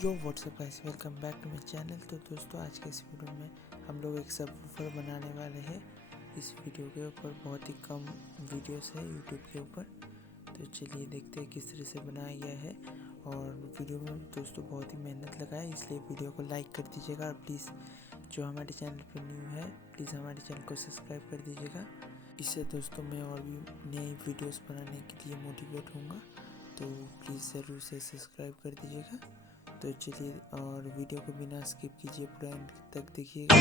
Yo what's up guys, welcome back to my channel. तो दोस्तों, आज के इस वीडियो में हम लोग एक सबवूफर बनाने वाले हैं। इस वीडियो के ऊपर बहुत ही कम वीडियोस है यूट्यूब के ऊपर, तो चलिए देखते हैं किस तरह से बनाया गया है। और वीडियो में दोस्तों बहुत ही मेहनत लगा है, इसलिए वीडियो को लाइक कर दीजिएगा। और प्लीज़ जो हमारे चैनल पर न्यू है, प्लीज़ हमारे चैनल को सब्सक्राइब कर दीजिएगा। इससे दोस्तों मैं और भी नई वीडियोस बनाने के लिए मोटिवेट होऊंगा, तो प्लीज़ ज़रूर से सब्सक्राइब कर दीजिएगा। तो चलिए, और वीडियो को बिना स्किप कीजिए, पूरा एंड तक देखिएगा।